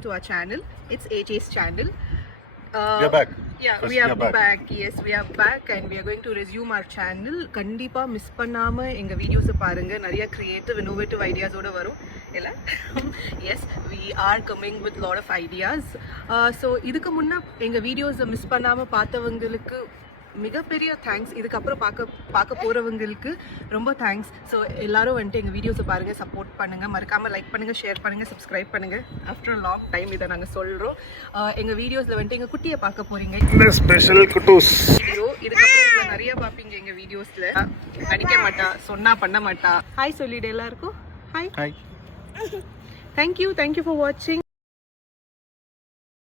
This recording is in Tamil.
welcome to our channel. It's AJ's channel. We are back. Yeah, First, we are back. Yes, we are back and we are going to resume our channel. கண்டிப்பா மிஸ் பண்ணாம எங்க வீடியோஸ் பாருங்க. நிறைய கிரியேட்டிவ் இன்னோவேட்டிவ் ஐடியாஸோட வரும் இல்ல. Yes, we are coming with lot of ideas. So இதுக்கு முன்ன எங்க வீடியோஸ் மிஸ் பண்ணாம பார்த்தவங்களுக்கு மிகப்பெரிய தேங்க்ஸ். இதுக்கப்புறம் பார்க்க போகிறவங்களுக்கு ரொம்ப தேங்க்ஸ். ஸோ எல்லாரும் வந்துட்டு எங்கள் வீடியோஸை பாருங்கள், சப்போர்ட் பண்ணுங்கள், மறக்காமல் லைக் பண்ணுங்கள், ஷேர் பண்ணுங்கள், சப்ஸ்கிரைப் பண்ணுங்கள். ஆஃப்டர் லாங் டைம் இதை நாங்கள் சொல்கிறோம். எங்கள் வீடியோஸில் வந்துட்டு எங்கள் குட்டியை பார்க்க போகிறீங்க. ஸ்பெஷல் குட்டூஸ் வீடியோ இதுக்கப்புறம் இதில் நிறைய பார்ப்பீங்க எங்கள் வீடியோஸில். நடிக்க மாட்டா, சொன்னா பண்ண மாட்டா. ஹாய் சொல்லிவிடு எல்லாருக்கும். ஹாய். ஹாய். தேங்க்யூ ஃபார் வாட்சிங்.